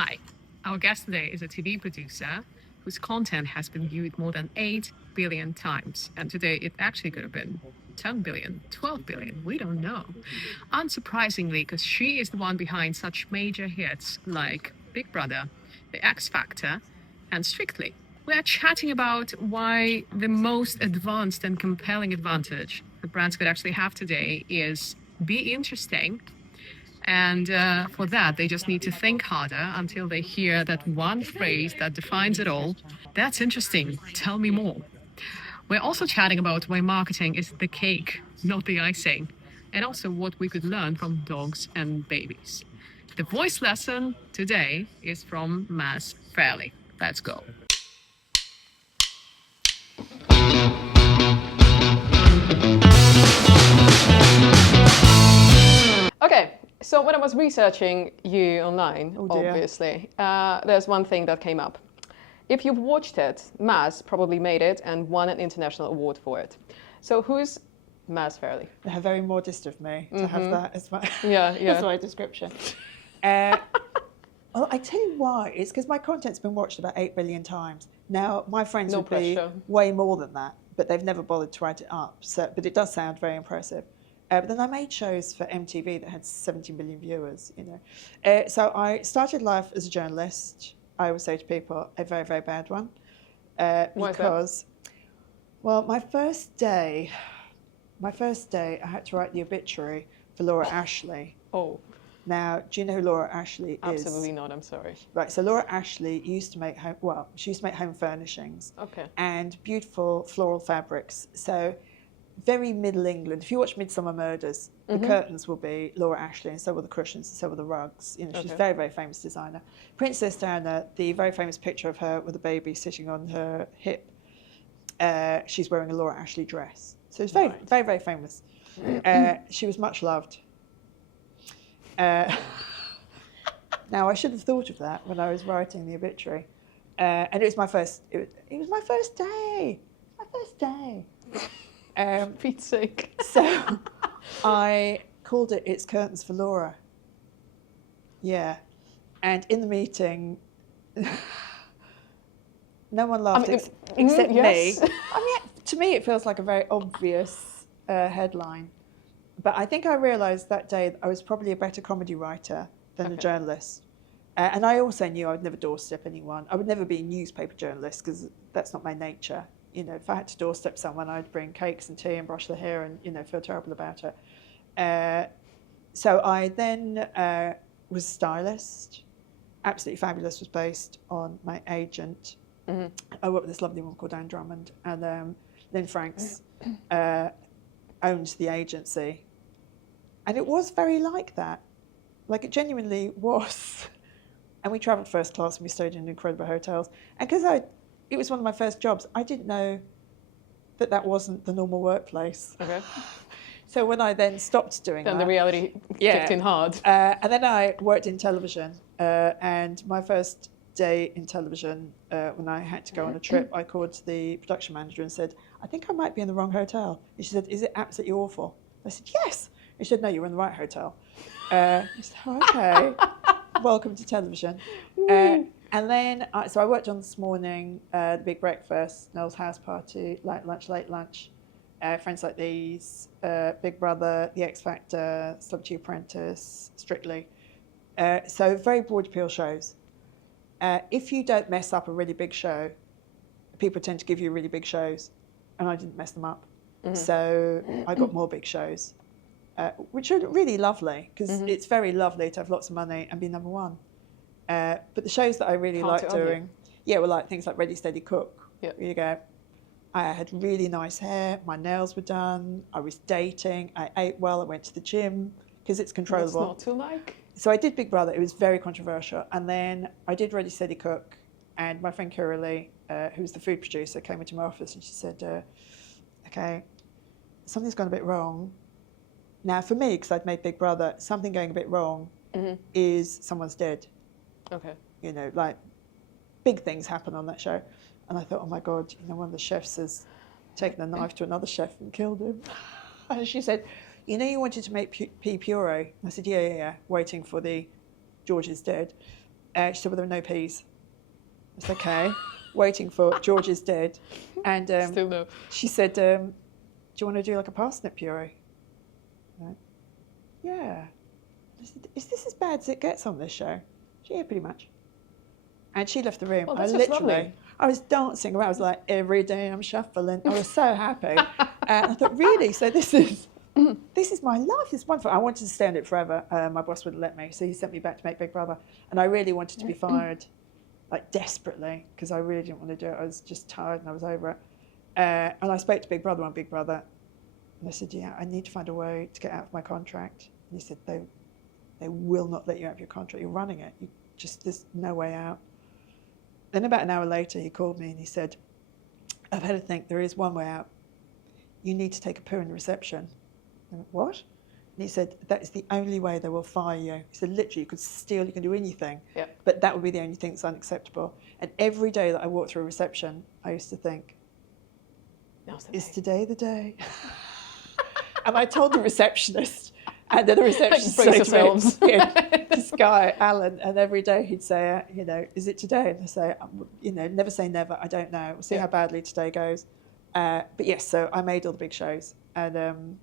Hi, our guest today is a TV producer whose content has been viewed more than 8 billion times. And today it actually could have been 10 billion, 12 billion, we don't know. Unsurprisingly, because she is the one behind such major hits like Big Brother, The X Factor, and Strictly. We are chatting about why the most advanced and compelling advantage that brands could actually have today is be interesting, and for that, they just need to think harder until they hear that one phrase that defines it all. That's interesting. Tell me more. We're also chatting about why marketing is the cake, not the icing, and also what we could learn from dogs and babies. The voice lesson today is from Maz Farrelly. Let's go. Okay, so when I was researching you online, obviously, there's one thing that came up. If you've watched it, Maz probably made it and won an international award for it. So who's Maz Farrelly? Very modest of me to have that as my, Yeah. as my description. Well, I tell you why. It's because my content's been watched about 8 billion times. Now, my friends would be way more than that, but they've never bothered to write it up. So, but it does sound very impressive. But then I made shows for MTV that had 70 million viewers, you know. So I started life as a journalist. I always say to people, a very, very bad one. Because, well, my first day, I had to write the obituary for Laura Ashley. Oh. Now, do you know who Laura Ashley is? Absolutely not, I'm sorry. Right, so Laura Ashley used to make home furnishings. Okay. And beautiful floral fabrics. So very Middle England. If you watch Midsummer Murders, the curtains will be Laura Ashley, and so will the cushions, and so will the rugs. You know, she's a very, very famous designer. Princess Diana, the very famous picture of her with a baby sitting on her hip, she's wearing a Laura Ashley dress. So it's very, very, very famous. She was much loved. Now, I should have thought of that when I was writing the obituary. And it was my first, it was my first day. My first day. Pete's sake. So I called it It's Curtains for Laura. Yeah. And in the meeting, no one laughed except me. I mean, to me, it feels like a very obvious headline. But I think I realised that day that I was probably a better comedy writer than a journalist. And I also knew I would never doorstep anyone. I would never be a newspaper journalist because that's not my nature. You know, if I had to doorstep someone, I'd bring cakes and tea and brush their hair and, you know, feel terrible about it. So I then was a stylist. Absolutely Fabulous was based on my agent. I worked with this lovely woman called Anne Drummond. And Lynn Franks owned the agency. And it was very like that. Like, it genuinely was. And we travelled first class and we stayed in incredible hotels. And because it was one of my first jobs, I didn't know that wasn't the normal workplace. Okay. So when I then stopped doing that... Then the reality kicked in hard. And then I worked in television. And my first day in television, when I had to go on a trip, I called the production manager and said, I think I might be in the wrong hotel. And she said, is it absolutely awful? I said, yes. And she said, no, you're in the right hotel. I said, oh, okay. Welcome to television. And then, so I worked on This Morning, The Big Breakfast, Noel's House Party, Light Lunch, Late Lunch, Friends Like These, Big Brother, The X Factor, Celebrity Apprentice, Strictly. So very broad appeal shows. If you don't mess up a really big show, people tend to give you really big shows, and I didn't mess them up. So I got more big shows, which are really lovely, because it's very lovely to have lots of money and be number one. But the shows that I really liked doing, were like things like Ready, Steady, Cook. Yep. You go, I had really nice hair, my nails were done, I was dating, I ate well, I went to the gym, because it's controllable. What's not to like? So I did Big Brother, it was very controversial. And then I did Ready, Steady, Cook, and my friend Kira Lee, who was the food producer, came into my office and she said, okay, something's gone a bit wrong. Now for me, because I'd made Big Brother, something going a bit wrong is someone's dead. Okay. You know, like big things happen on that show. And I thought, oh my God, you know, one of the chefs has taken a knife to another chef and killed him. And she said, you know, you wanted to make pea puree. I said, yeah, waiting for the George is dead. She said, well, there are no peas. It's okay. Waiting for George is dead. And Still no. she said, do you want to do like a parsnip puree? Right. Yeah. I said, is this as bad as it gets on this show? She, yeah, pretty much. And she left the room. Well, I that's just lovely. I was dancing around. I was like, every day I'm shuffling. I was so happy. And I thought, really? So this is my life. It's wonderful. I wanted to stay on it forever. My boss wouldn't let me. So he sent me back to make Big Brother. And I really wanted to be fired, like desperately, because I really didn't want to do it. I was just tired and I was over it. And I spoke to Big Brother on Big Brother. And I said, yeah, I need to find a way to get out of my contract. And he said, they will not let you out of your contract. You're running it. There's no way out. Then about an hour later, he called me and he said, I've had to think, there is one way out. You need to take a poo in the reception. I went, what? And he said, that is the only way they will fire you. He said, literally, you could steal, you can do anything, but that would be the only thing that's unacceptable. And every day that I walked through a reception, I used to think, is today the day? And I told the receptionist, and then the receptionist said to me, this guy, Alan, and every day he'd say, is it today? And I say, never say never, I don't know. We'll see how badly today goes. But yes, so I made all the big shows, and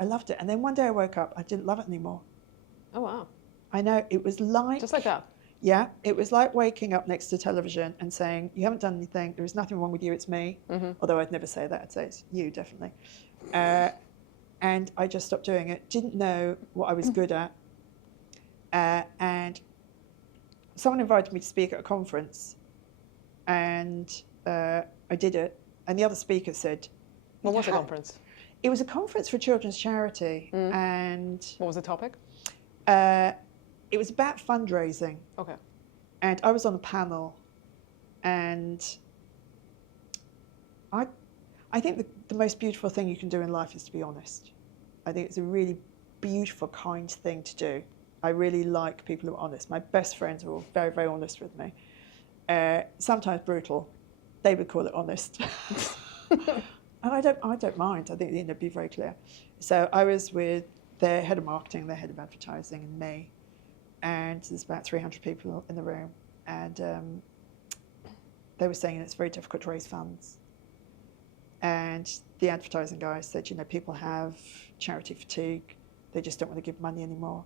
I loved it. And then one day I woke up, I didn't love it anymore. Oh, wow. I know, it was like... Just like that? Yeah, it was like waking up next to television and saying, you haven't done anything, there is nothing wrong with you, it's me. Mm-hmm. Although I'd never say that, I'd say it's you, definitely. And I just stopped doing it, didn't know what I was good at. And someone invited me to speak at a conference, and I did it. And the other speaker said... What was the conference? It was a conference for a children's charity. And... What was the topic? It was about fundraising. Okay. And I was on a panel, and I think the most beautiful thing you can do in life is to be honest. I think it's a really beautiful, kind thing to do. I really like people who are honest. My best friends are all very, very honest with me. Sometimes brutal. They would call it honest. And I don't mind. I think, be very clear. So I was with their head of marketing, their head of advertising, and me. And there's about 300 people in the room. And they were saying it's very difficult to raise funds. And the advertising guy said, people have charity fatigue. They just don't want to give money anymore.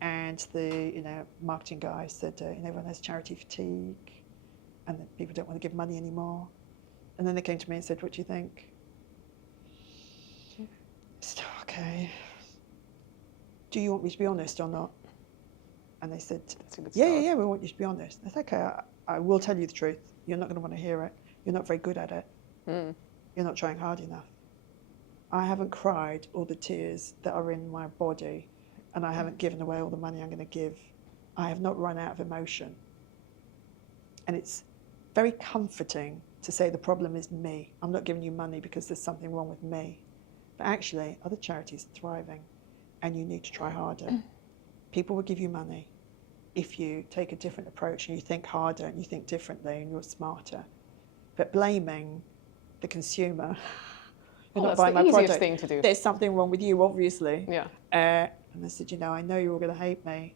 And the marketing guy said, everyone has charity fatigue, and that people don't want to give money anymore. And then they came to me and said, what do you think? I said, okay. Do you want me to be honest or not? And they said, yeah, we want you to be honest. I said, okay, I will tell you the truth. You're not going to want to hear it. You're not very good at it. You're not trying hard enough. I haven't cried all the tears that are in my body, and I haven't given away all the money I'm going to give. I have not run out of emotion. And it's very comforting to say the problem is me. I'm not giving you money because there's something wrong with me. But actually, other charities are thriving, and you need to try harder. People will give you money if you take a different approach and you think harder and you think differently and you're smarter. But blaming the consumer, you're not buying my product. That's the easiest thing to do. There's something wrong with you, obviously. Yeah. And I said, I know you're all going to hate me,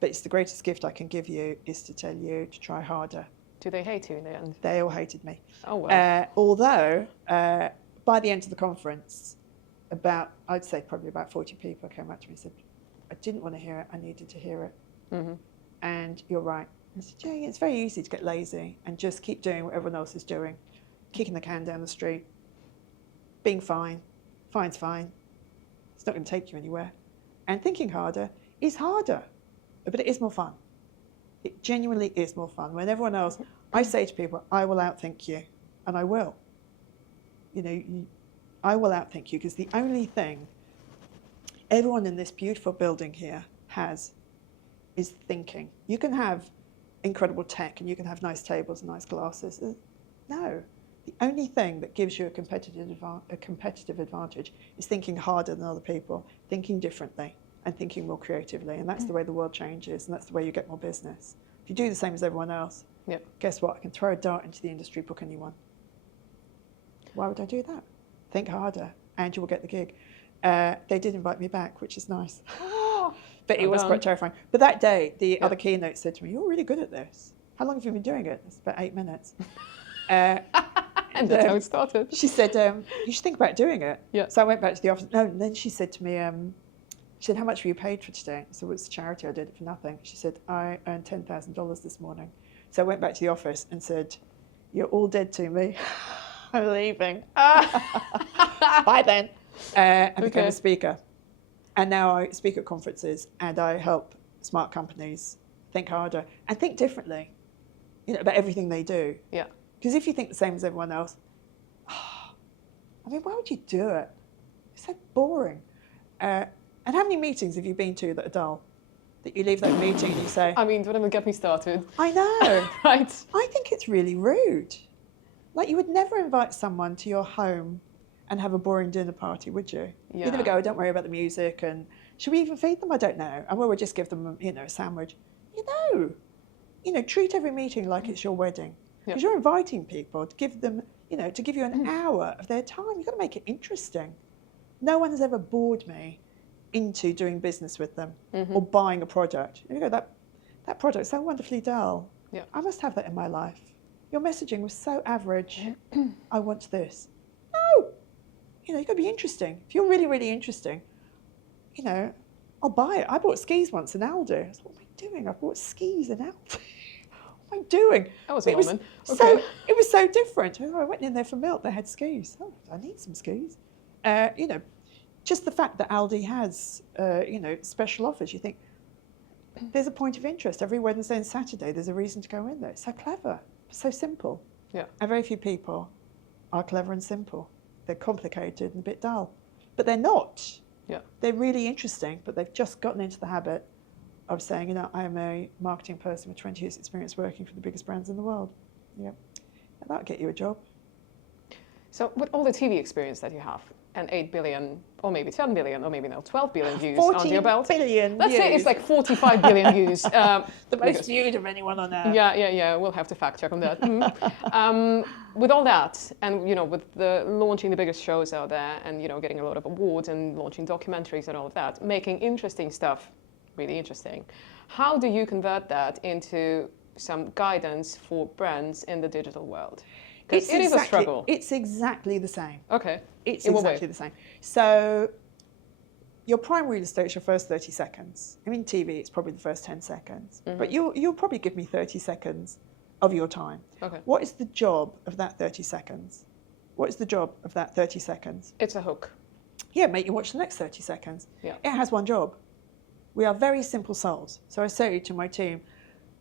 but it's the greatest gift I can give you is to tell you to try harder. Do they hate you in the end? They all hated me. Oh, well. Although, by the end of the conference, I'd say probably about 40 people came up to me and said, I didn't want to hear it, I needed to hear it. Mm-hmm. And you're right. I said, yeah, it's very easy to get lazy and just keep doing what everyone else is doing, kicking the can down the street, being fine. Fine's fine. It's not going to take you anywhere. And thinking harder is harder, but it is more fun. It genuinely is more fun. When everyone else, I say to people, I will outthink you, and I will. I will outthink you, because the only thing everyone in this beautiful building here has is thinking. You can have incredible tech and you can have nice tables and nice glasses. No, the only thing that gives you a competitive advantage is thinking harder than other people, thinking differently and thinking more creatively. And that's the way the world changes, and that's the way you get more business. If you do the same as everyone else, guess what? I can throw a dart into the industry, book anyone. Why would I do that? Think harder and you will get the gig. They did invite me back, which is nice. But it Well was done. quite terrifying. But that day, the other keynote said to me, "You're really good at this. How long have you been doing it?" It's about 8 minutes. And that's how it started. She said, "You should think about doing it." Yeah. So I went back to the office. No, and then she said to me, she said, "How much were you paid for today?" I said, "Well, it's a charity. I did it for nothing." She said, "I earned $10,000 this morning." So I went back to the office and said, "You're all dead to me. I'm leaving." Bye then. I became a speaker. And now I speak at conferences and I help smart companies think harder and think differently, about everything they do. Yeah. Because if you think the same as everyone else, why would you do it? It's so boring. And how many meetings have you been to that are dull? That you leave that meeting and you say, don't even get me started. I know. Right. I think it's really rude. Like, you would never invite someone to your home and have a boring dinner party, would you? Yeah. You'd never go, "Don't worry about the music, and should we even feed them? I don't know. And we'll just give them, a sandwich." Treat every meeting like it's your wedding. Because you're inviting people to give them, to give you an hour of their time. You've got to make it interesting. No one has ever bored me into doing business with them or buying a product. That product's so wonderfully dull. Yeah. I must have that in my life. Your messaging was so average. I want this. No. You've got to be interesting. If you're really, really interesting, I'll buy it. I bought skis once in Aldi. I said, "What am I doing? I bought skis in Aldi. What am I doing?" That was a moment. It was so different. I went in there for milk. They had skis. Oh, I need some skis. Just the fact that Aldi has, special offers. You think, there's a point of interest. Every Wednesday and Saturday, there's a reason to go in there. It's so clever, so simple. Yeah. And very few people are clever and simple. They're complicated and a bit dull. But they're not. Yeah. They're really interesting, but they've just gotten into the habit of saying, I am a marketing person with 20 years experience working for the biggest brands in the world. Yeah. And that'll get you a job. So with all the TV experience that you have, and 8 billion, or maybe 10 billion, or maybe now 12 billion views under your belt. 14 billion Let's views. say it's like 45 billion views. The most viewed of anyone on earth. Yeah, we'll have to fact check on that. With all that, and with the launching the biggest shows out there, and getting a lot of awards and launching documentaries and all of that, making interesting stuff, really interesting. How do you convert that into some guidance for brands in the digital world? Because it is a struggle. It's exactly the same. Okay. It's In what way? exactly the same. So your prime real estate is your first 30 seconds. TV, it's probably the first 10 seconds. But you'll probably give me 30 seconds of your time. Okay. What is the job of that 30 seconds? What is the job of that 30 seconds? It's a hook. Yeah, make you watch the next 30 seconds. Yeah. It has one job. We are very simple souls. So I say to my team,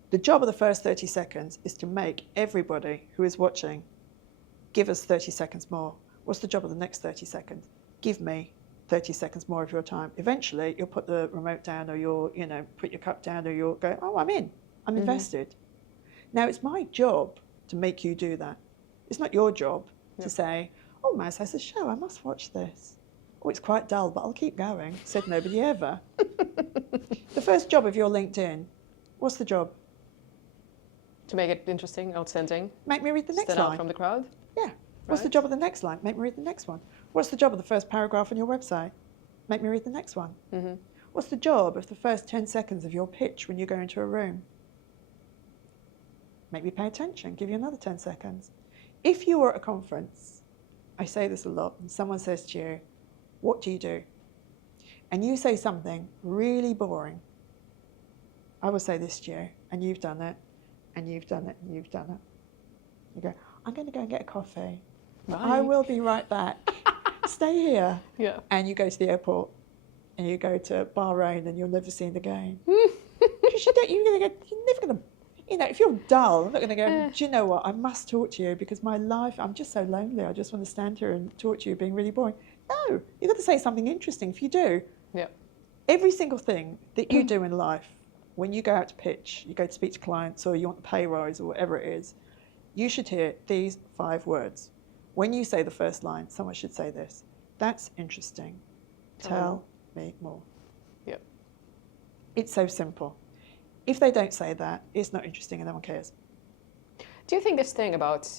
the job of the first 30 seconds is to make everybody who is watching give us 30 seconds more. What's the job of the next 30 seconds? Give me 30 seconds more of your time. Eventually, you'll put the remote down, or you'll, put your cup down, or you'll go, "Oh, I'm in. I'm invested." Now, it's my job to make you do that. It's not your job to say, "Oh, Maz has a show. I must watch this. Oh, it's quite dull, but I'll keep going." Said nobody ever. The first job of your LinkedIn, what's the job? To make it interesting, outstanding. Make me read the next Stand line. out from the crowd. Yeah. What's the job of the next line? Make me read the next one. What's the job of the first paragraph on your website? Make me read the next one. What's the job of the first 10 seconds of your pitch when you go into a room? Make me pay attention. Give you another 10 seconds. If you were at a conference, I say this a lot, and someone says to you, "What do you do?" And you say something really boring, I will say this to you, and you've done it, and you've done it, and you've done it. You go, "I'm going to go and get a coffee. Bye. I will be right back. Stay here." Yeah. And you go to the airport, and you go to Bahrain, and you'll never see it again. Because you're never going to, if you're dull, I'm not going to go, "Do you know what? I must talk to you because my life, I'm just so lonely. I just want to stand here and talk to you being really boring." No, you've got to say something interesting. If you do, every single thing that you do in life, when you go out to pitch, you go to speak to clients, or you want a pay rise, or whatever it is, you should hear these 5 words. When you say the first line, someone should say this: "That's interesting. Tell me more." Yeah. It's so simple. If they don't say that, it's not interesting and no one cares. Do you think this thing about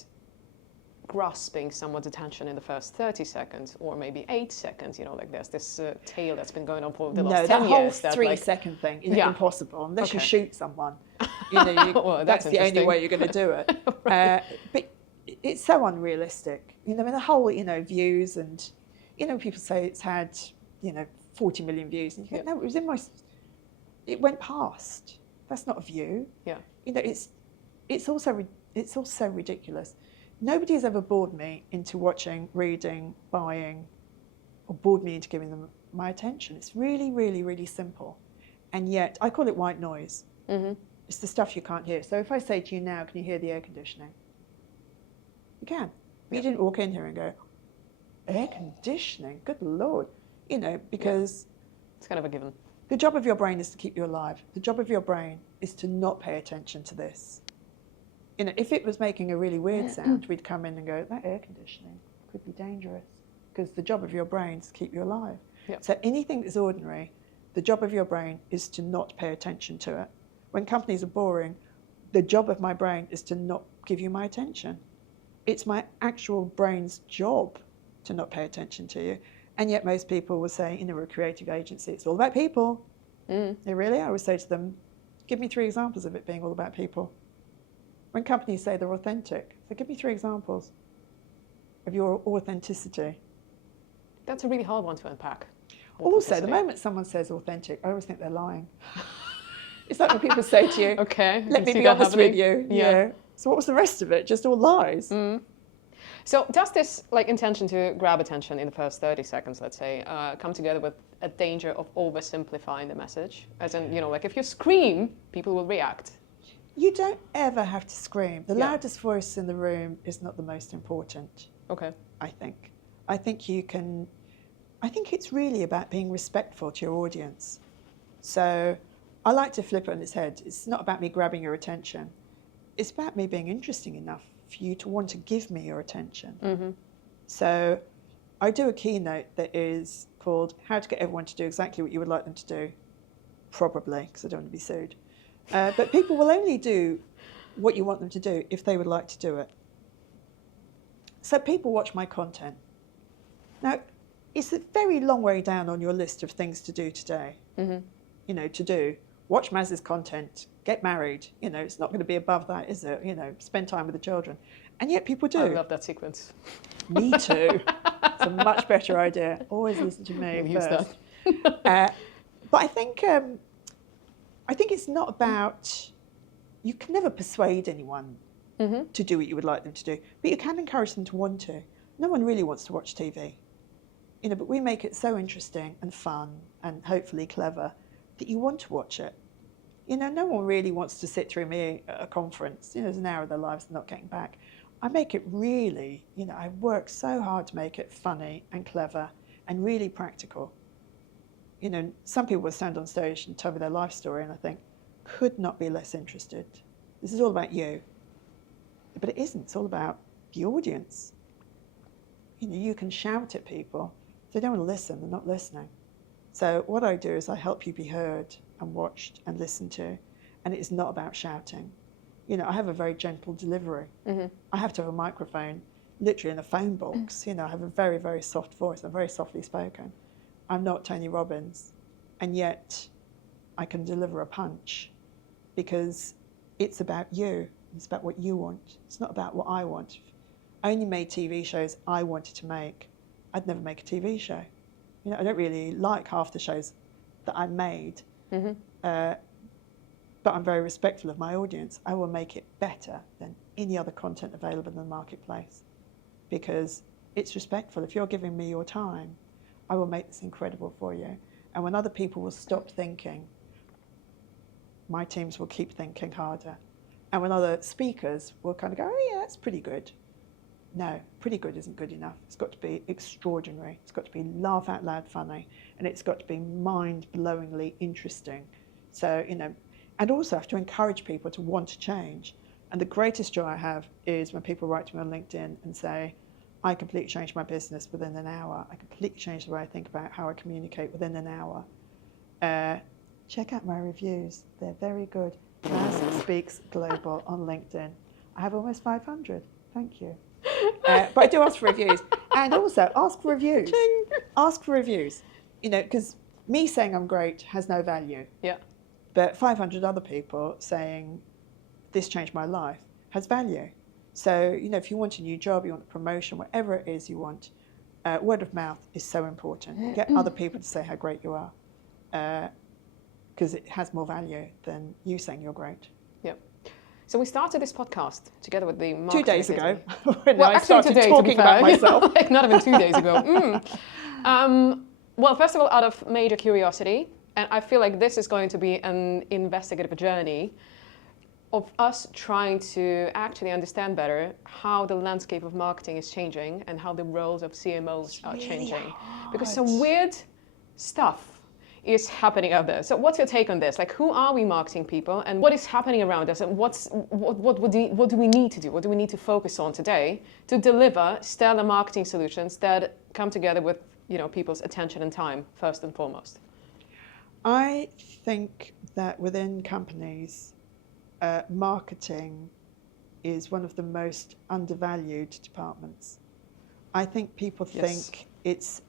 grasping someone's attention in the first 30 seconds or maybe 8 seconds. You know, like there's this tale that's been going on for the last 10 that whole years. That 3-second thing is impossible unless you Okay. shoot someone. You know, Well, that's the only interesting. way you're going to do it. But it's so unrealistic. You know, I mean, the whole, you know, views and, you know, people say it's had, you know, 40 million views. And you think, no, it was in my, it went past. That's not a view. Yeah. You know, it's also ridiculous. Nobody has ever bored me into watching, reading, buying, or bored me into giving them my attention. It's really, really, really simple. And yet, I call it white noise. Mm-hmm. It's the stuff you can't hear. So if I say to you now, can you hear the air conditioning? You can. You didn't walk in here and go, air conditioning? Good Lord. You know, because it's kind of a given. the job of your brain is to keep you alive. The job of your brain is to not pay attention to this. You know, if it was making a really weird sound, we'd come in and go, that air conditioning could be dangerous, because the job of your brain is to keep you alive. Yep. So anything that's ordinary, the job of your brain is to not pay attention to it. When companies are boring, the job of my brain is to not give you my attention. It's my actual brain's job to not pay attention to you. And yet most people will say, you know, we're a creative agency, it's all about people. They really are. I would say to them, give me 3 examples of it being all about people. When companies say they're authentic, so give me 3 examples of your authenticity. That's a really hard one to unpack. Also, the moment someone says authentic, I always think they're lying. It's like when people say to you, okay, let me be honest with you. Yeah. So what was the rest of it? Just all lies. So does this like intention to grab attention in the first 30 seconds, let's say, come together with a danger of oversimplifying the message? As in, you know, like if you scream, people will react. You don't ever have to scream. The loudest voice in the room is not the most important. Okay. I think. I think it's really about being respectful to your audience. So I like to flip it on its head. It's not about me grabbing your attention. It's about me being interesting enough for you to want to give me your attention. Mm-hmm. So I do a keynote that is called How to Get Everyone to Do Exactly What You Would Like Them to Do. Probably, because I don't want to be sued. But people will only do what you want them to do if they would like to do it. So people watch my content. Now, it's a very long way down on your list of things to do today. Mm-hmm. You know, to do. Watch Maz's content, get married. You know, it's not going to be above that, is it? You know, spend time with the children. And yet people do. I love that sequence. Me too. It's a much better idea. Always listen to me We'll first. Use that. But I think it's not about, you can never persuade anyone to do what you would like them to do, but you can encourage them to want to. No one really wants to watch TV, you know, but we make it so interesting and fun and hopefully clever that you want to watch it. You know, no one really wants to sit through me at a conference. You know, there's an hour of their lives not getting back. I make it really, you know, I work so hard to make it funny and clever and really practical. You know, some people will stand on stage and tell me their life story and I think, could not be less interested. This is all about you. But it isn't, it's all about the audience. You know, you can shout at people. If they don't want to listen, they're not listening. So what I do is I help you be heard and watched and listened to. And it is not about shouting. You know, I have a very gentle delivery. Mm-hmm. I have to have a microphone literally in a phone box. You know, I have a very, very soft voice. I'm very softly spoken. I'm not Tony Robbins. And yet I can deliver a punch because it's about you. It's about what you want. It's not about what I want. I only made TV shows I wanted to make. I'd never make a TV show. You know, I don't really like half the shows that I made. Mm-hmm. But I'm very respectful of my audience. I will make it better than any other content available in the marketplace because it's respectful. If you're giving me your time, I will make this incredible for you. And when other people will stop thinking, my teams will keep thinking harder. And when other speakers will kind of go, oh yeah, that's pretty good. No, pretty good isn't good enough. It's got to be extraordinary. It's got to be laugh out loud funny. And it's got to be mind-blowingly interesting. So, you know, and also I have to encourage people to want to change. And the greatest joy I have is when people write to me on LinkedIn and say, I completely changed my business within an hour. I completely changed the way I think about how I communicate within an hour. Check out my reviews. They're very good. Maz Speaks Global on LinkedIn. I have almost 500. Thank you. But I do ask for reviews. And also, ask for reviews. Ching. Ask for reviews. Because me saying I'm great has no value. Yeah. But 500 other people saying, this changed my life, has value. So, if you want a new job, you want a promotion, whatever it is you want, word of mouth is so important. Get other people to say how great you are, because it has more value than you saying you're great. Yep. So we started this podcast together with the 2 days ago. Well, I started today, talking about myself. Like not even 2 days ago. Well, first of all, out of major curiosity, and I feel like this is going to be an investigative journey of us trying to actually understand better how the landscape of marketing is changing and how the roles of CMOs are changing. Because some weird stuff is happening out there. So what's your take on this? Like, who are we marketing people and what is happening around us, and what do we need to do? What do we need to focus on today to deliver stellar marketing solutions that come together with people's attention and time first and foremost? I think that within companies, marketing is one of the most undervalued departments. I think people think it's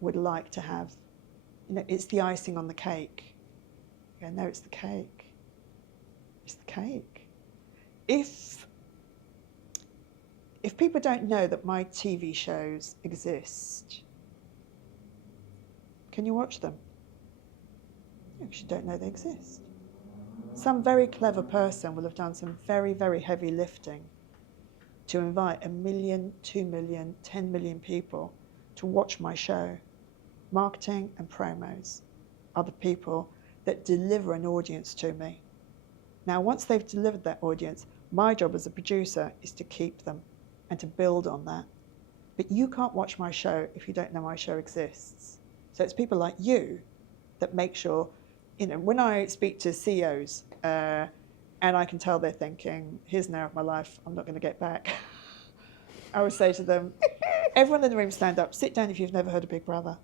would like to have, it's the icing on the cake. Yeah, no, it's the cake. It's the cake. If people don't know that my TV shows exist, can you watch them? Because you don't know they exist. Some very clever person will have done some very, very heavy lifting to invite 1 million, 2 million, 10 million people to watch my show. Marketing and promos are the people that deliver an audience to me. Now, once they've delivered that audience, my job as a producer is to keep them and to build on that. But you can't watch my show if you don't know my show exists. So it's people like you that make sure, when I speak to CEOs, and I can tell they're thinking, here's an hour of my life I'm not going to get back. I would say to them, everyone in the room stand up, sit down if you've never heard of Big Brother.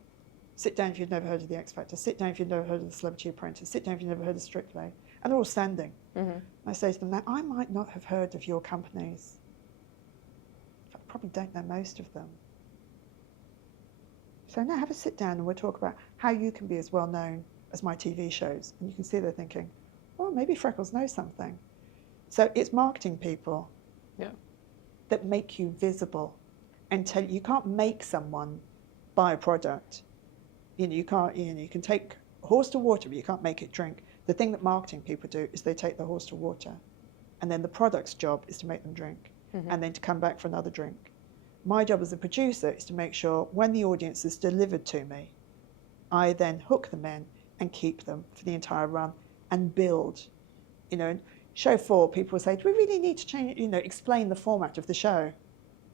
Sit down if you've never heard of The X Factor. Sit down if you've never heard of The Celebrity Apprentice. Sit down if you've never heard of Strictly. And they're all standing. Mm-hmm. I say to them, now I might not have heard of your companies. I probably don't know most of them. So now have a sit down and we'll talk about how you can be as well known as my TV shows. And you can see they're thinking, well, maybe Freckles knows something. So it's marketing people that make you visible and tell you can't make someone buy a product. You can't. You can take a horse to water, but you can't make it drink. The thing that marketing people do is they take the horse to water, and then the product's job is to make them drink, and then to come back for another drink. My job as a producer is to make sure when the audience is delivered to me, I then hook them in and keep them for the entire run and build. Show 4, people say, do we really need to change, explain the format of the show?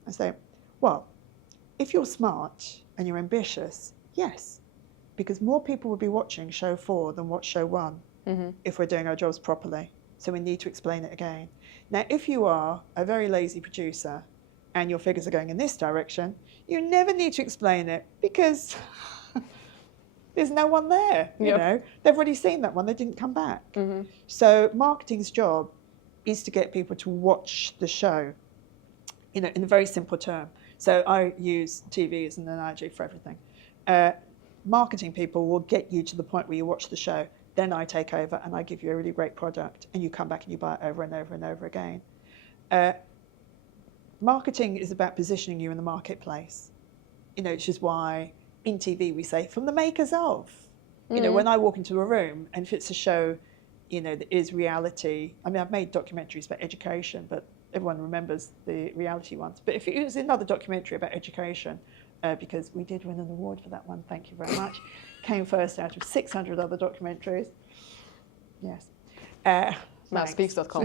I say, well, if you're smart and you're ambitious, yes, because more people will be watching show 4 than watch show 1 if we're doing our jobs properly. So we need to explain it again. Now, if you are a very lazy producer and your figures are going in this direction, you never need to explain it because there's no one there. They've already seen that one. They didn't come back. So marketing's job is to get people to watch the show, in a very simple term. So I use TV as an analogy for everything. Marketing people will get you to the point where you watch the show. Then I take over and I give you a really great product and you come back and you buy it over and over and over again. Marketing is about positioning you in the marketplace, which is why in TV we say from the makers of. When I walk into a room and if it's a show, that is reality. I mean, I've made documentaries about education, but everyone remembers the reality ones. But if it was another documentary about education, because we did win an award for that one, thank you very much. Came first out of 600 other documentaries. Yes. Mazspeaks.com.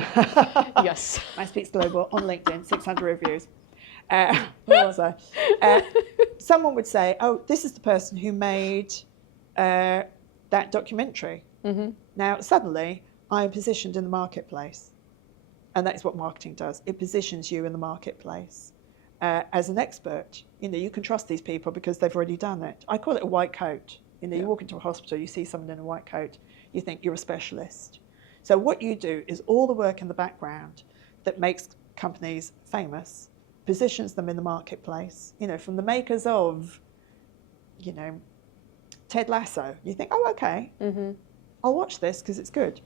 Yes. Mazspeaks Global on LinkedIn, 600 reviews. Where was I? Someone would say, oh, this is the person who made that documentary. Now, suddenly, I'm positioned in the marketplace. And that is what marketing does. It positions you in the marketplace. As an expert, you can trust these people because they've already done it. I call it a white coat. You walk into a hospital, you see someone in a white coat, you think you're a specialist. So what you do is all the work in the background that makes companies famous, positions them in the marketplace. You know, from the makers of, you know, Ted Lasso, you think, oh, okay, I'll watch this because it's good.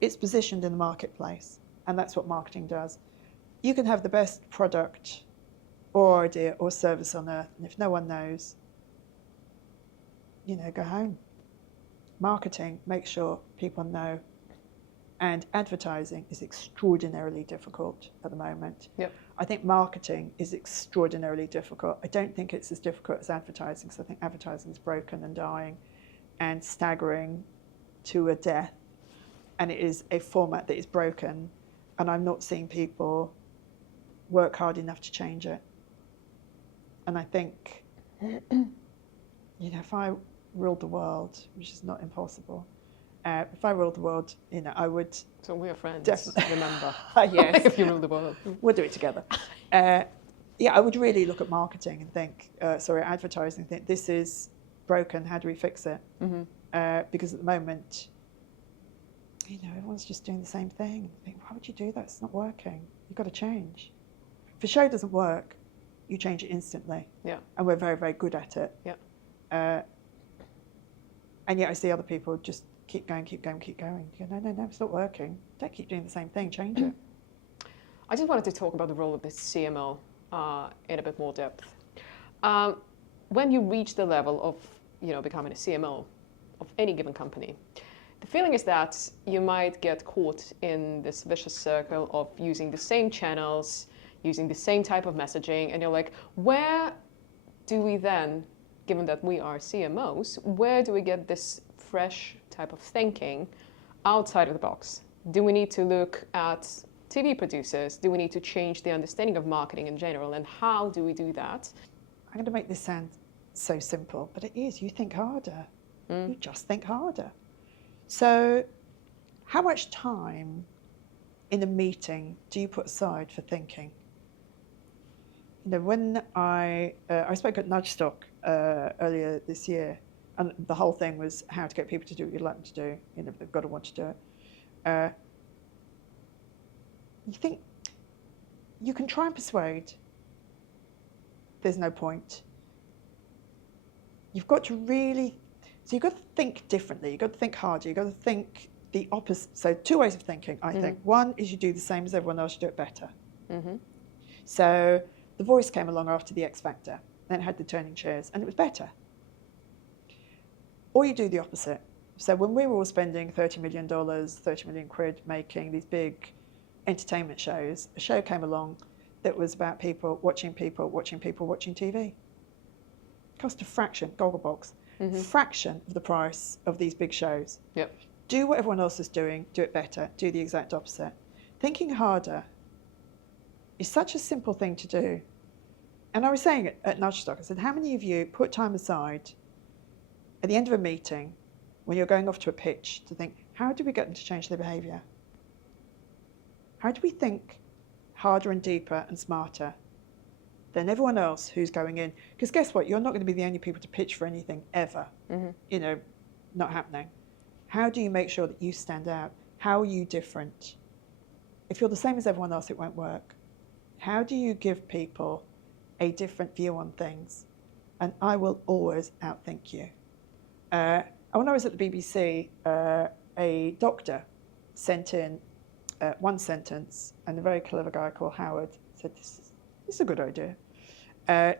It's positioned in the marketplace, and that's what marketing does. You can have the best product or idea or service on earth, and if no one knows, you know, go home. Marketing makes sure people know, and advertising is extraordinarily difficult at the moment. Yep. I think marketing is extraordinarily difficult. I don't think it's as difficult as advertising, because I think advertising is broken and dying and staggering to a death, and it is a format that is broken, and I'm not seeing people work hard enough to change it. And I think, you know, if I ruled the world, which is not impossible, if I ruled the world, you know, I would... So we are friends, definitely remember. Yes. If you rule the world. We'll do it together. Yeah, I would really look at marketing and think, advertising, and think, this is broken, how do we fix it? Because at the moment, you know, everyone's just doing the same thing. I think, why would you do that? It's not working. You've got to change. If a show doesn't work, you change it instantly. Yeah. And we're very, very good at it. Yeah. And yet I see other people just keep going. You go, no, it's not working. Don't keep doing the same thing, change it. I just wanted to talk about the role of the CMO in a bit more depth. When you reach the level of, you know, becoming a CMO of any given company, the feeling is that you might get caught in this vicious circle of using the same channels, using the same type of messaging, and you're like, where do we then, given that we are CMOs, where do we get this fresh type of thinking outside of the box? Do we need to look at TV producers? Do we need to change the understanding of marketing in general? And how do we do that? I'm going to make this sound so simple, but it is. You think harder. You just think harder. So how much time in a meeting do you put aside for thinking? You know, when I spoke at Nudgestock earlier this year, and the whole thing was how to get people to do what you'd like them to do. You know, they've got to want to do it. You think you can try and persuade. There's no point. You've got to really, so you've got to think differently. You've got to think harder. You've got to think the opposite. So 2 ways of thinking, I think. One is you do the same as everyone else, you do it better. So The Voice came along after the X Factor. Then it had the turning chairs, and it was better. Or you do the opposite. So when we were all spending $30 million, 30 million quid making these big entertainment shows, a show came along that was about people watching TV. Cost a fraction, Gogglebox, fraction of the price of these big shows. Yep. Do what everyone else is doing, do it better, do the exact opposite. Thinking harder is such a simple thing to do. And I was saying at Nudgestock, I said, how many of you put time aside at the end of a meeting when you're going off to a pitch to think, how do we get them to change their behaviour? How do we think harder and deeper and smarter than everyone else who's going in? Because guess what? You're not going to be the only people to pitch for anything ever. You know, not happening. How do you make sure that you stand out? How are you different? If you're the same as everyone else, it won't work. How do you give people a different view on things? And I will always outthink you. When I was at the BBC, a doctor sent in one sentence, and a very clever guy called Howard said, this is a good idea.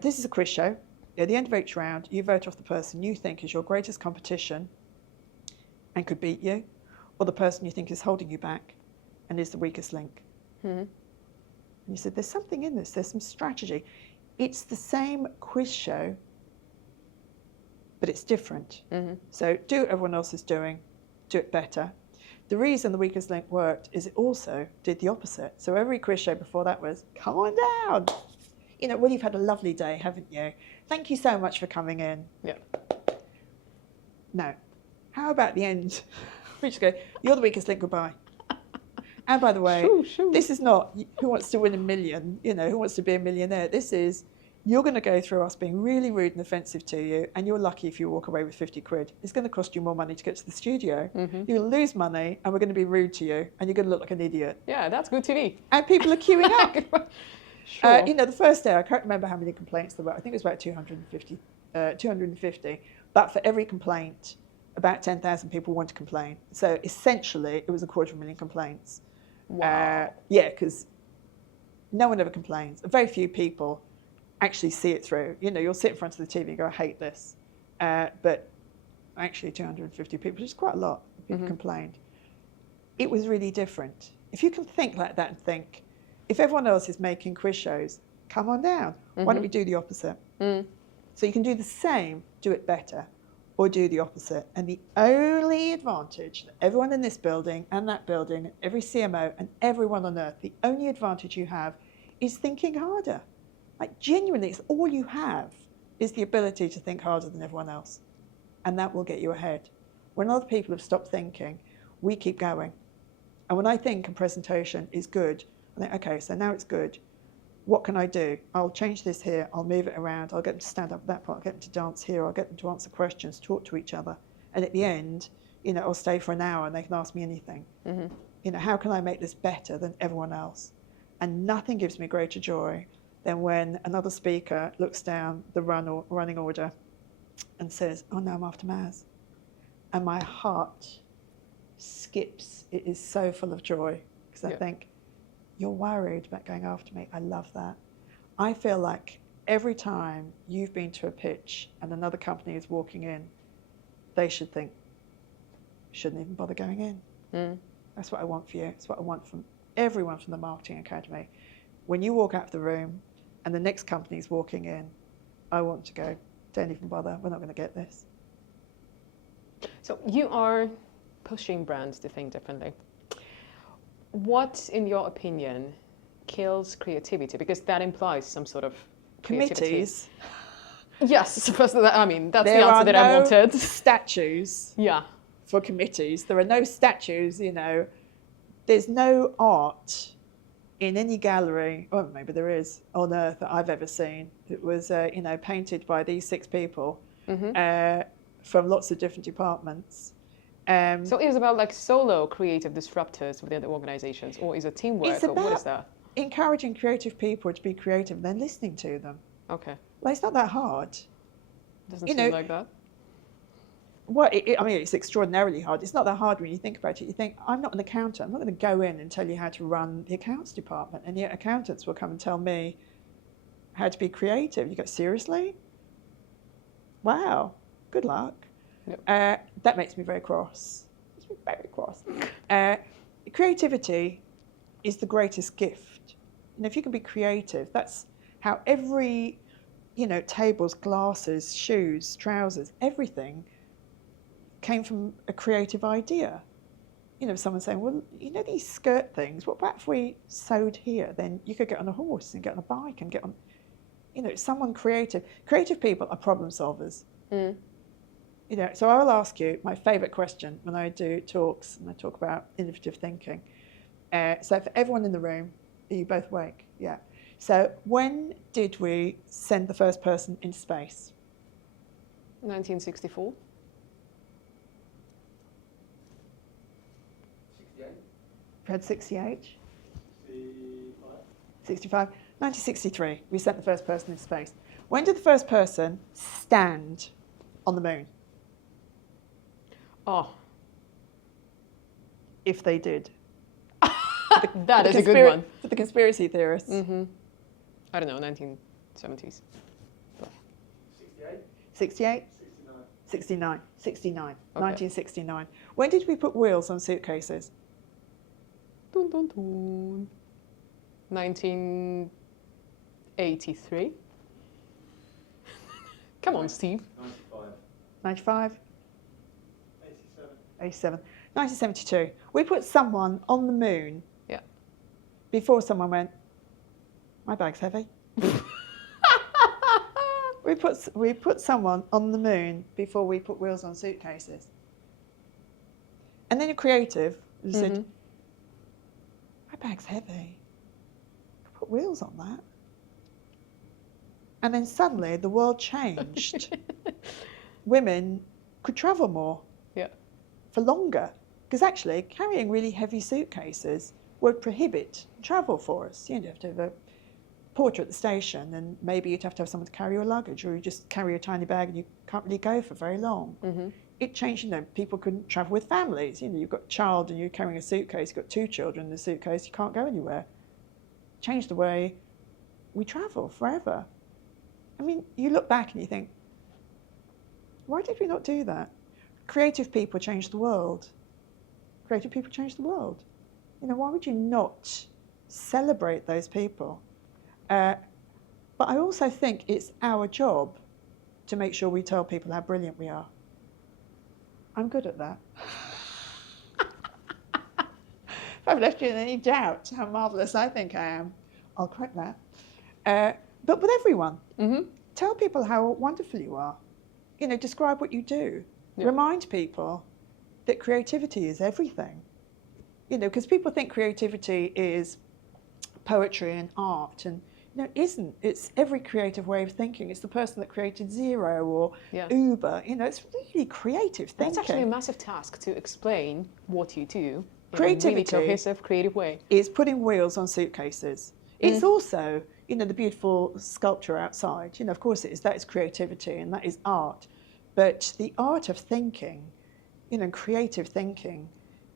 This is a quiz show. At the end of each round, you vote off the person you think is your greatest competition and could beat you, or the person you think is holding you back and is the weakest link. And he said, there's something in this, there's some strategy. It's the same quiz show, but it's different. So do what everyone else is doing, do it better. The reason the weakest link worked is it also did the opposite. So every quiz show before that was, come on down. You know, well, you've had a lovely day, haven't you? Thank you so much for coming in. Yeah. No. How about the end? We just go, you're the weakest link, goodbye. And by the way, this is not who wants to win a million, you know, who wants to be a millionaire. This is, You're going to go through us being really rude and offensive to you, and you're lucky if you walk away with 50 quid. It's going to cost you more money to get to the studio. You're going to lose money, and we're going to be rude to you, and you're going to look like an idiot. Yeah, that's good TV. And people are queuing up. Sure. The first day, I can't remember how many complaints there were. I think it was about 250. 250. But for every complaint, about 10,000 people want to complain. So essentially, it was 250,000 complaints. Wow. Yeah, because no one ever complains. Very few people actually see it through. You'll sit in front of the TV and go, I hate this. But actually 250 people, which is quite a lot of people complained. It was really different. If you can think like that and think, if everyone else is making quiz shows, come on down. Why don't we do the opposite? So you can do the same, do it better, or do the opposite. And the only advantage that everyone in this building and that building, every CMO and everyone on earth, the only advantage you have is thinking harder. Like genuinely, it's all you have is the ability to think harder than everyone else. And that will get you ahead. When other people have stopped thinking, we keep going. And when I think a presentation is good, I think, okay, so now it's good. What can I do? I'll change this here. I'll move it around. I'll get them to stand up at that part. I'll get them to dance here. I'll get them to answer questions, talk to each other. And at the end, I'll stay for an hour and they can ask me anything. How can I make this better than everyone else? And nothing gives me greater joy than when another speaker looks down the running order and says, oh no, I'm after Maz. And my heart skips. It is so full of joy because I think, you're worried about going after me. I love that. I feel like every time you've been to a pitch and another company is walking in, they should think, shouldn't even bother going in. That's what I want for you. It's what I want from everyone from the Marketing Academy. When you walk out of the room and the next company is walking in, I want to go, don't even bother. We're not going to get this. So you are pushing brands to think differently. What, in your opinion, kills creativity? Because that implies some sort of creativity. Committees. Yes, that's the answer that I wanted. There are no statues for committees. There are no statues, There's no art in any gallery, or maybe there is, on earth that I've ever seen that was, painted by these 6 people from lots of different departments. So it's about like solo creative disruptors within the organizations, or is it teamwork, it's or about what is that? Encouraging creative people to be creative and then listening to them. Okay. Like, it's not that hard. Doesn't seem like that. Well, it's extraordinarily hard. It's not that hard when you think about it. You think, I'm not an accountant. I'm not going to go in and tell you how to run the accounts department. And yet accountants will come and tell me how to be creative. You go, seriously? Wow, good luck. Yep. That makes me very cross. Makes me very cross. Creativity is the greatest gift. If you can be creative, that's how every, tables, glasses, shoes, trousers, everything came from a creative idea. Someone saying, well, these skirt things, what about if we sewed here? Then you could get on a horse and get on a bike and get on, someone creative. Creative people are problem solvers. So I will ask you my favourite question when I do talks and I talk about innovative thinking. So for everyone in the room, are you both awake? Yeah. So when did we send the first person into space? 1964. 68. We had 68. 65. 1963, we sent the first person into space. When did the first person stand on the moon? Oh. If they did. That is a good one. For the conspiracy theorists. I don't know, 1970s. 68? 68? 69. 69. Okay. 1969. When did we put wheels on suitcases? Dun, dun, dun. 1983. Come on, Steve. 95? 87. 1972. We put someone on the moon before someone went, my bag's heavy. We put someone on the moon before we put wheels on suitcases. And then a creative said, my bag's heavy. Put wheels on that. And then suddenly the world changed. Women could travel more Yeah. for longer. Because actually, carrying really heavy suitcases would prohibit travel for us. You'd have to have a porter at the station, and maybe you'd have to have someone to carry your luggage, or you just carry a tiny bag and you can't really go for very long. Mm-hmm. It changed, people couldn't travel with families. You've got a child and you're carrying a suitcase, you've got 2 children in the suitcase, you can't go anywhere. Changed the way we travel forever. I mean, you look back and you think, why did we not do that? Creative people changed the world. Creative people changed the world. Why would you not celebrate those people? But I also think it's our job to make sure we tell people how brilliant we are. I'm good at that. If I've left you in any doubt how marvellous I think I am, I'll correct that. But with everyone, tell people how wonderful you are. Describe what you do. Yeah. Remind people that creativity is everything. Because people think creativity is poetry and art, and it isn't. It's every creative way of thinking. It's the person that created Zero or Uber. It's really creative thinking. It's actually a massive task to explain what you do in Creativity a really cohesive, creative way. Is putting wheels on suitcases. It's also, the beautiful sculpture outside. Of course it is. That is creativity and that is art. But the art of thinking, creative thinking,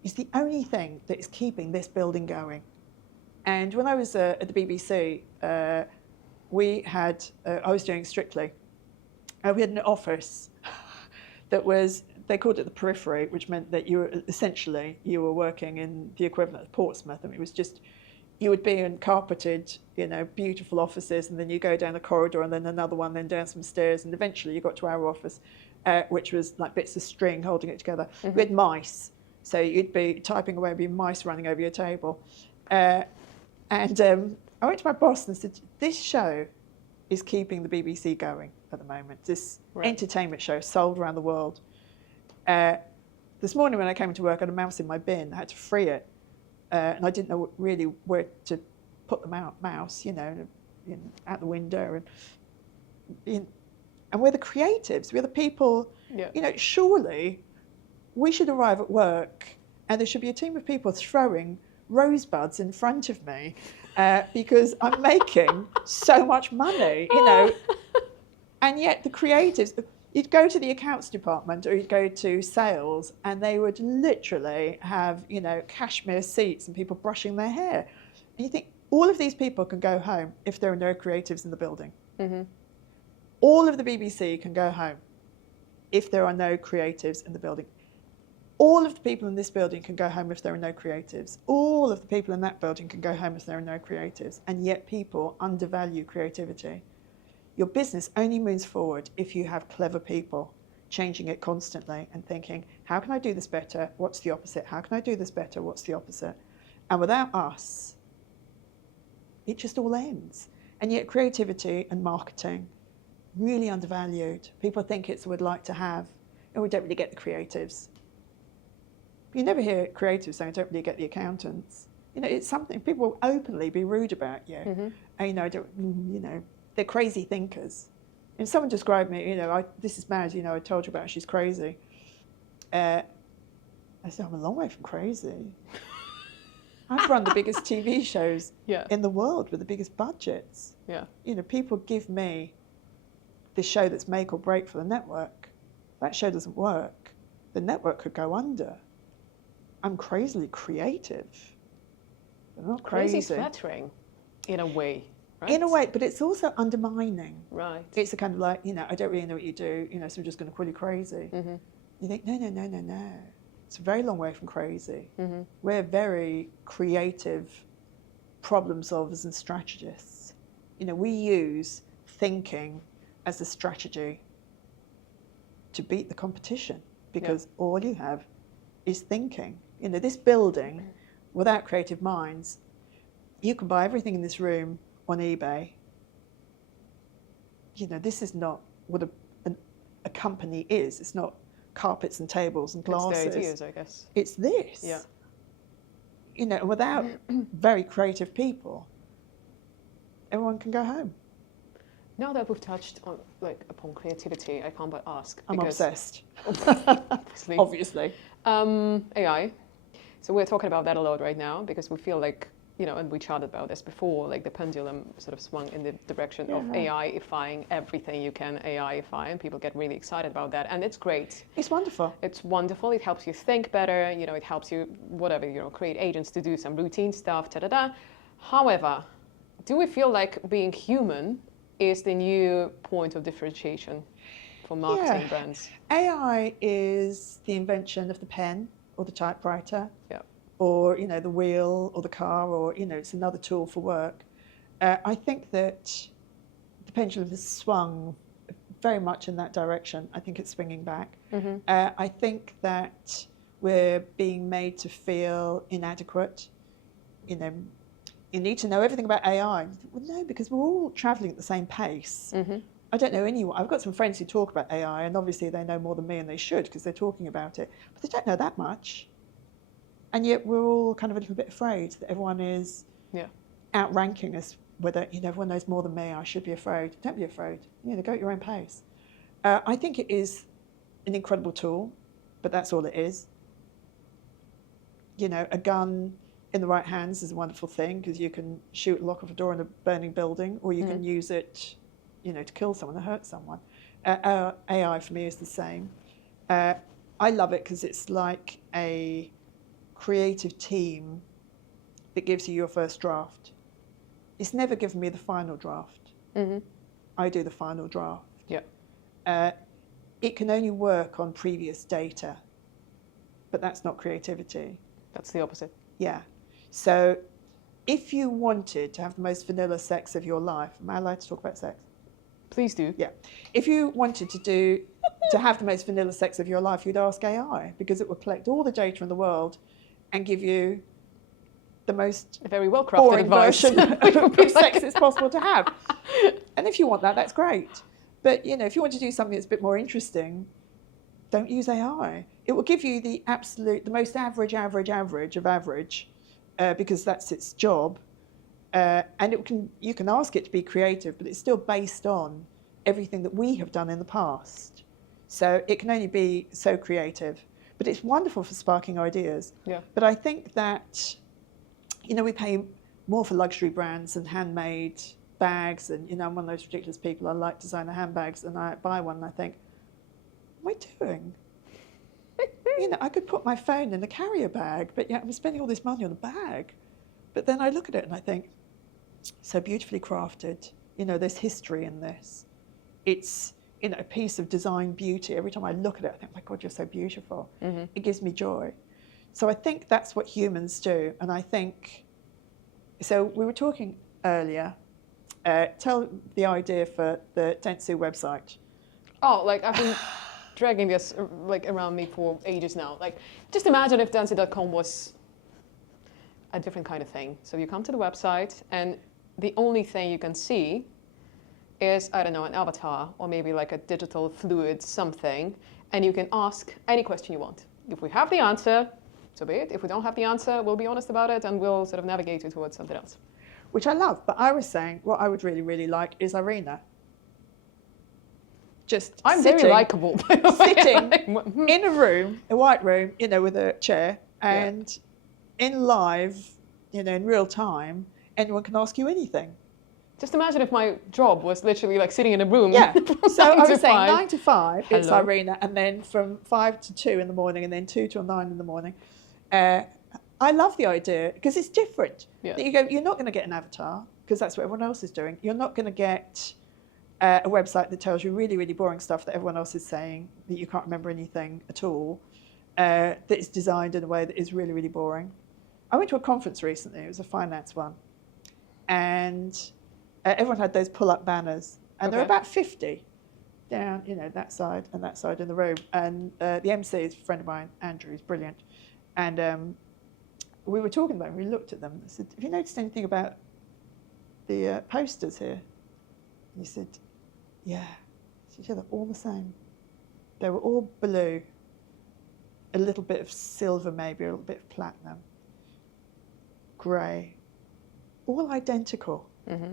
is the only thing that is keeping this building going. And when I was at the BBC, I was doing Strictly. We had an office that was, they called it the periphery, which meant that you were working in the equivalent of Portsmouth. And it was just, you would be in carpeted, beautiful offices, and then you go down a corridor and then another one, then down some stairs, and eventually you got to our office, which was like bits of string holding it together. Mm-hmm. We had mice, so you'd be typing away, and be mice running over your table. And I went to my boss and said, this show is keeping the BBC going at the moment. This entertainment show sold around the world. This morning when I came into work, I had a mouse in my bin. I had to free it. And I didn't know really where to put the mouse, out the window. And we're the creatives. We're the people, surely we should arrive at work and there should be a team of people throwing rosebuds in front of me because I'm making so much money, And yet the creatives, you'd go to the accounts department or you'd go to sales and they would literally have, cashmere seats and people brushing their hair. And you think, all of these people can go home if there are no creatives in the building. Mm-hmm. All of the BBC can go home if there are no creatives in the building. All of the people in this building can go home if there are no creatives. All of the people in that building can go home if there are no creatives. And yet people undervalue creativity. Your business only moves forward if you have clever people changing it constantly and thinking, how can I do this better? What's the opposite? How can I do this better? What's the opposite? And without us, it just all ends. And yet creativity and marketing, really undervalued. People think it's what we'd like to have, and we don't really get the creatives. You never hear creatives saying, I don't really get the accountants. It's something, people will openly be rude about you. Mm-hmm. And, they're crazy thinkers. And someone described me, this is Maz, I told you about her, she's crazy. I said, I'm a long way from crazy. I've run the biggest TV shows in the world with the biggest budgets. Yeah. People give me this show that's make or break for the network. That show doesn't work. The network could go under. I'm crazily creative. I'm not crazy. Crazy flattering, in a way. Right? In a way, but it's also undermining. Right. It's a kind of like, I don't really know what you do, so I'm just going to call you crazy. Mm-hmm. You think, no. It's a very long way from crazy. Mm-hmm. We're very creative problem solvers and strategists. We use thinking as a strategy to beat the competition because all you have is thinking. This building, without creative minds, you can buy everything in this room on eBay. This is not what a company is. It's not carpets and tables and glasses. It's the ideas, I guess. It's this. Yeah. Without very creative people, everyone can go home. Now that we've touched on upon creativity, I can't but ask. I'm obsessed. Obviously. Obviously. AI. So we're talking about that a lot right now because we feel like, and we chatted about this before, like the pendulum sort of swung in the direction of AI-ifying everything you can AI-ify, and people get really excited about that, and it's great. It's wonderful. It's wonderful. It helps you think better. It helps you, create agents to do some routine stuff, ta-da-da. However, do we feel like being human is the new point of differentiation for marketing brands? AI is the invention of the pen or the typewriter. Yeah. Or the wheel or the car, or it's another tool for work. I think that the pendulum has swung very much in that direction. I think it's swinging back. Mm-hmm. I think that we're being made to feel inadequate. You need to know everything about AI. Well, no, because we're all travelling at the same pace. Mm-hmm. I don't know anyone. I've got some friends who talk about AI, and obviously they know more than me, and they should because they're talking about it. But they don't know that much. And yet we're all kind of a little bit afraid that everyone is outranking us, whether everyone knows more than me, I should be afraid. Don't be afraid. Go at your own pace. I think it is an incredible tool, but that's all it is. A gun in the right hands is a wonderful thing because you can shoot and lock off a door in a burning building, or you can use it, to kill someone, to hurt someone. AI for me is the same. I love it because it's like a creative team that gives you your first draft. It's never given me the final draft. Mm-hmm. I do the final draft. Yeah. It can only work on previous data, but that's not creativity. That's the opposite. Yeah. So if you wanted to have the most vanilla sex of your life, am I allowed to talk about sex? Please do. Yeah. If you wanted to have the most vanilla sex of your life, you'd ask AI, because it would collect all the data in the world and give you the most very well crafted boring advice version of sex it's possible to have. And if you want that, that's great. But if you want to do something that's a bit more interesting, don't use AI. It will give you the most average of average, because that's its job. And you can ask it to be creative, but it's still based on everything that we have done in the past. So it can only be so creative. But it's wonderful for sparking ideas. Yeah. But I think that, we pay more for luxury brands and handmade bags. And, I'm one of those ridiculous people. I like designer handbags, and I buy one and I think, what am I doing? I could put my phone in a carrier bag, but I'm spending all this money on a bag. But then I look at it and I think, so beautifully crafted. There's history in this. It's, a piece of design beauty. Every time I look at it, I think, my God, you're so beautiful. Mm-hmm. It gives me joy. So I think that's what humans do. And I think, so we were talking earlier, tell the idea for the Dentsu website. Oh, I've been dragging this around me for ages now. Just imagine if Dentsu.com was a different kind of thing. So you come to the website and the only thing you can see is, I don't know, an avatar or maybe a digital fluid something, and you can ask any question you want. If we have the answer, so be it. If we don't have the answer, we'll be honest about it and we'll sort of navigate you towards something else. Which I love, but I was saying what I would really, really like is Irina. Just I'm sitting, very likable. Sitting in a room, a white room, with a chair, and in live, in real time, anyone can ask you anything. Just imagine if my job was literally sitting in a room. Yeah. So I was saying 5. 9 to 5, Hello. it's Irina, and then from 5 to 2 in the morning, and then 2 till 9 in the morning. I love the idea because it's different. Yeah. That you're not going to get an avatar because that's what everyone else is doing. You're not going to get a website that tells you really, really boring stuff that everyone else is saying, that you can't remember anything at all, that is designed in a way that is really, really boring. I went to a conference recently, it was a finance one, and everyone had those pull-up banners, and there were about 50 down, that side and that side in the room. And the MC is a friend of mine, Andrew, who's brilliant. And we were talking about it, we looked at them, and I said, have you noticed anything about the posters here? And he said, yeah. I said, yeah, they're all the same. They were all blue, a little bit of silver maybe, a little bit of platinum, grey, all identical. Mm-hmm.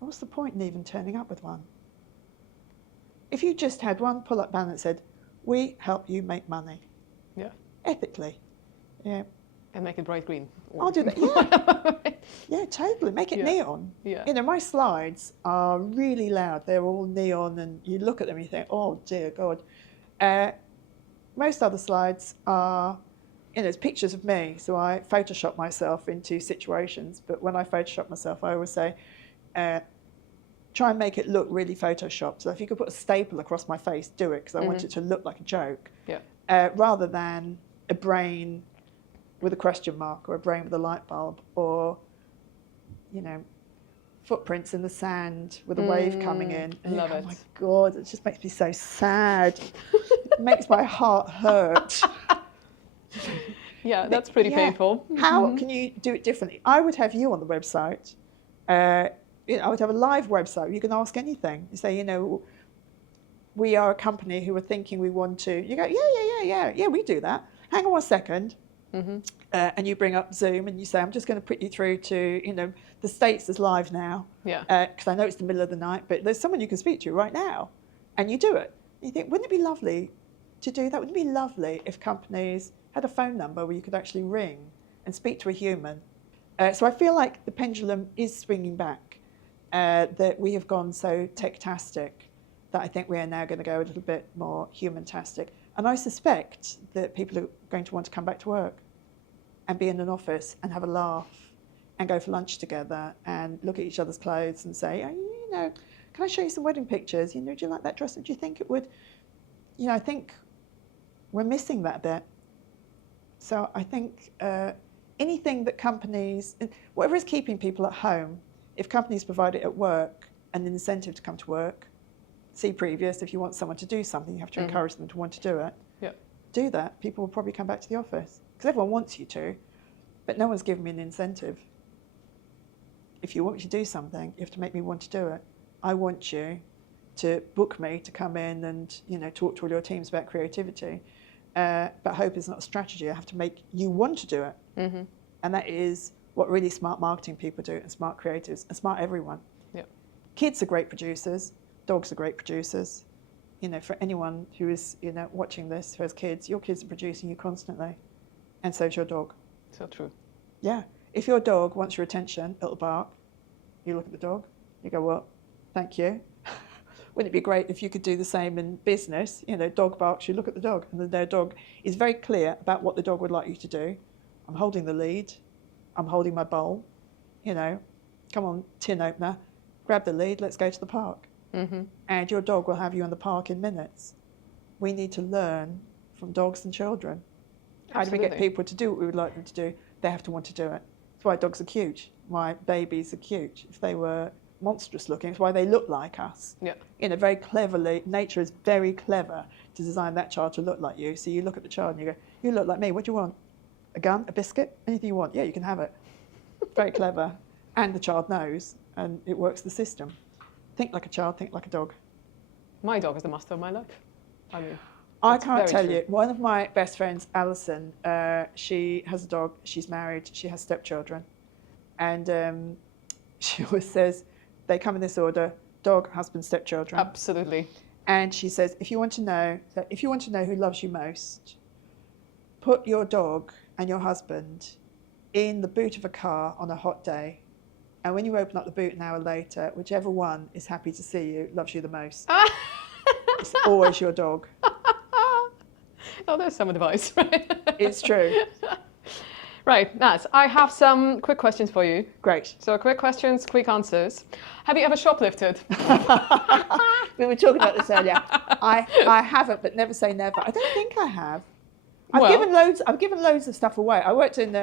what's the point in even turning up with one? If you just had one pull-up banner that said, we help you make money. Yeah. Ethically. Yeah. And make it bright green. I'll do that. Yeah. Yeah, totally. Make it neon. Yeah. You know, my slides are really loud. They're all neon, and you look at them and you think, oh, dear God. Most other slides are, you know, it's pictures of me. So I Photoshop myself into situations. But when I Photoshop myself, I always say, try and make it look really Photoshopped. So if you could put a staple across my face, do it, because I want it to look like a joke. Yeah. Rather than a brain with a question mark, or a brain with a light bulb, or, you know, footprints in the sand with a wave coming in. And Love it. Oh my God, it just makes me so sad. It makes my heart hurt. Yeah, that's pretty painful. How can you do it differently? I would have you on the website. You know, I would have a live website. You can ask anything. You say, you know, we are a company who are thinking we want to. You go, yeah, we do that. Hang on one second. And you bring up Zoom and you say, I'm just going to put you through to, you know, the States is live now. Yeah. Because I know it's the middle of the night, but there's someone you can speak to right now. And you do it. And you think, wouldn't it be lovely to do that? Wouldn't it be lovely if companies had a phone number where you could actually ring and speak to a human? So I feel like the pendulum is swinging back, that we have gone so tech-tastic that I think we are now going to go a little bit more human-tastic. And I suspect that people are going to want to come back to work and be in an office and have a laugh and go for lunch together and look at each other's clothes and say, oh, you know, can I show you some wedding pictures? You know, do you like that dress? Do you think it would? You know, I think we're missing that a bit. So I think anything that companies, whatever is keeping people at home, if companies provide it at work, an incentive to come to work, see previous, if you want someone to do something, you have to encourage them to want to do it. Yeah. Do that, people will probably come back to the office. Because everyone wants you to, but no one's given me an incentive. If you want me to do something, you have to make me want to do it. I want you to book me to come in and, you know, talk to all your teams about creativity. But hope is not a strategy. I have to make you want to do it. And that is what really smart marketing people do, and smart creatives, and smart everyone. Yeah. Kids are great producers. Dogs are great producers. You know, for anyone who is, you know, watching this, who has kids, your kids are producing you constantly. And so's your dog. So true. Yeah. If your dog wants your attention, it'll bark. You look at the dog. You go, well, thank you. Wouldn't it be great if you could do the same in business? You know, dog barks, you look at the dog. And the dog is very clear about what the dog would like you to do. I'm holding the lead. I'm holding my bowl. You know, come on, tin opener. Grab the lead. Let's go to the park. And your dog will have you in the park in minutes. We need to learn from dogs and children. How do we get people to do what we would like them to do? They have to want to do it. That's why dogs are cute. Why babies are cute. If they were monstrous looking, it's why they look like us. Yeah. You know, very cleverly, nature is very clever to design that child to look like you. So you look at the child and you go, you look like me, what do you want? A gun, a biscuit, anything you want? Yeah, you can have it. Very clever. And the child knows, and it works the system. Think like a child, think like a dog. My dog is the master of my life. I mean, I can't tell true. you. One of my best friends, Alison, she has a dog. She's married. She has stepchildren. And she always says, they come in this order, dog, husband, stepchildren. Absolutely. And she says, if you want to know who loves you most, put your dog and your husband in the boot of a car on a hot day. And when you open up the boot an hour later, whichever one is happy to see you, loves you the most. It's always your dog. Oh, there's some advice, right? It's true. Right, Maz, I have some quick questions for you. Great. So quick questions, quick answers. Have you ever shoplifted? We were talking about this earlier. I haven't, but never say never. I don't think I have. I've given loads of stuff away. I worked in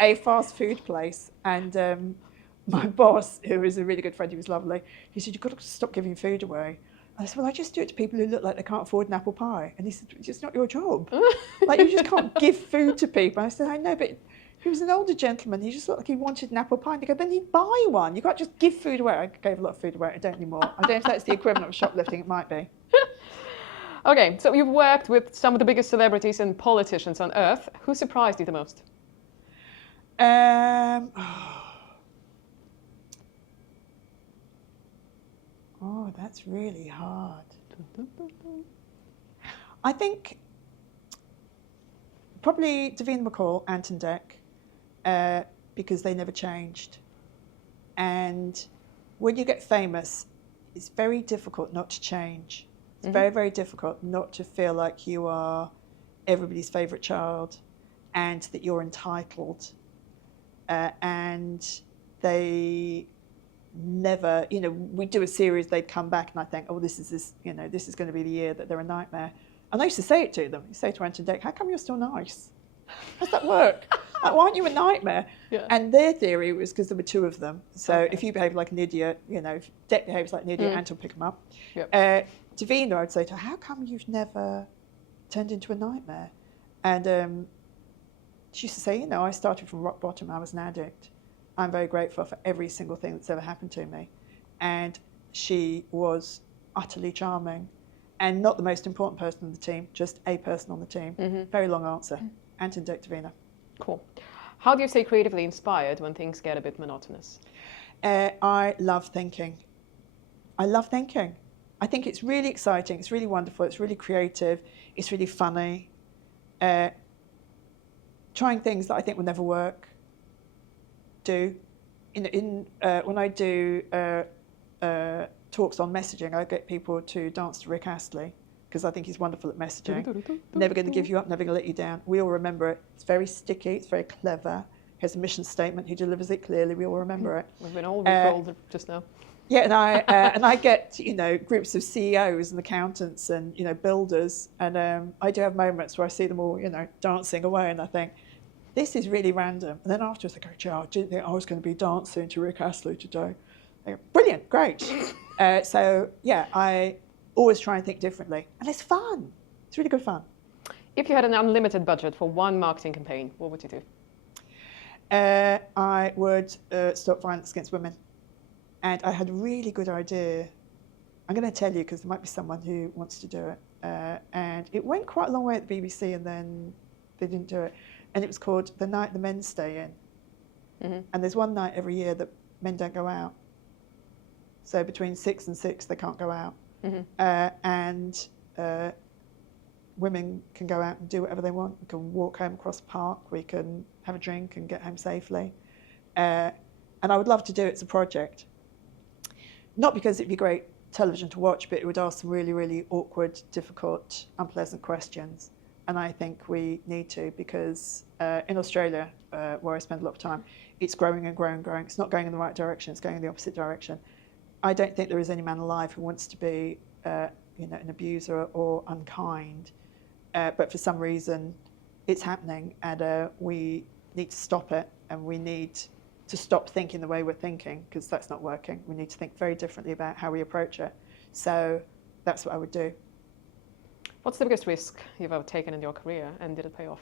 a fast food place, and my boss, who was a really good friend, he was lovely, he said, you've got to stop giving food away. I said, well, I just do it to people who look like they can't afford an apple pie. And he said, it's just not your job. Like, you just can't give food to people. I said, I know, but he was an older gentleman. He just looked like he wanted an apple pie. And they go, then he'd buy one. You can't just give food away. I gave a lot of food away. I don't anymore. I don't know if that's the equivalent of shoplifting. It might be. Okay, so you've worked with some of the biggest celebrities and politicians on earth. Who surprised you the most? That's really hard. I think probably Davina McCall, Ant and Dec, because they never changed. And when you get famous, it's very difficult not to change. It's very, very difficult not to feel like you are everybody's favourite child and that you're entitled. And they never, we'd do a series, they'd come back and I think, oh, this is going to be the year that they're a nightmare. And I used to say it to them. You say to Ant and Dec, how come you're still nice? How does that work? Like, why aren't you a nightmare? Yeah. And their theory was because there were two of them. So if you behave like an idiot, if Dec behaves like an idiot, Ant will pick him up. Yep. Davina, I'd say to her, how come you've never turned into a nightmare? And she used to say, I started from rock bottom. I was an addict. I'm very grateful for every single thing that's ever happened to me. And she was utterly charming and not the most important person on the team, just a person on the team. Very long answer. Ant and Dec, Davina. Cool. How do you stay creatively inspired when things get a bit monotonous? I love thinking. I think it's really exciting. It's really wonderful. It's really creative. It's really funny. Trying things that I think will never work. When I do talks on messaging, I get people to dance to Rick Astley because I think he's wonderful at messaging. Never going to give you up, never going to let you down. We all remember it. It's very sticky. It's very clever. He has a mission statement. He delivers it clearly. We all remember it. We've been all recalled just now. Yeah, and I get groups of CEOs and accountants and builders, and I do have moments where I see them all dancing away, and I think this is really random. And then afterwards I go, Joe, I didn't think I was going to be dancing to Rick Astley today. I go, brilliant, great. So yeah, I always try and think differently, and it's fun. It's really good fun. If you had an unlimited budget for one marketing campaign, what would you do? I would stop violence against women. And I had a really good idea. I'm going to tell you because there might be someone who wants to do it. And it went quite a long way at the BBC and then they didn't do it. And it was called The Night the Men Stay In. And there's one night every year that men don't go out. So between 6 and 6, they can't go out. And women can go out and do whatever they want. We can walk home across the park. We can have a drink and get home safely. And I would love to do it as a project. Not because it'd be great television to watch, but it would ask some really, really awkward, difficult, unpleasant questions. And I think we need to because in Australia, where I spend a lot of time, it's growing and growing and growing. It's not going in the right direction. It's going in the opposite direction. I don't think there is any man alive who wants to be an abuser or unkind. But for some reason, it's happening. And we need to stop it. And we need to stop thinking the way we're thinking, because that's not working. We need to think very differently about how we approach it. So that's what I would do. What's the biggest risk you've ever taken in your career, and did it pay off?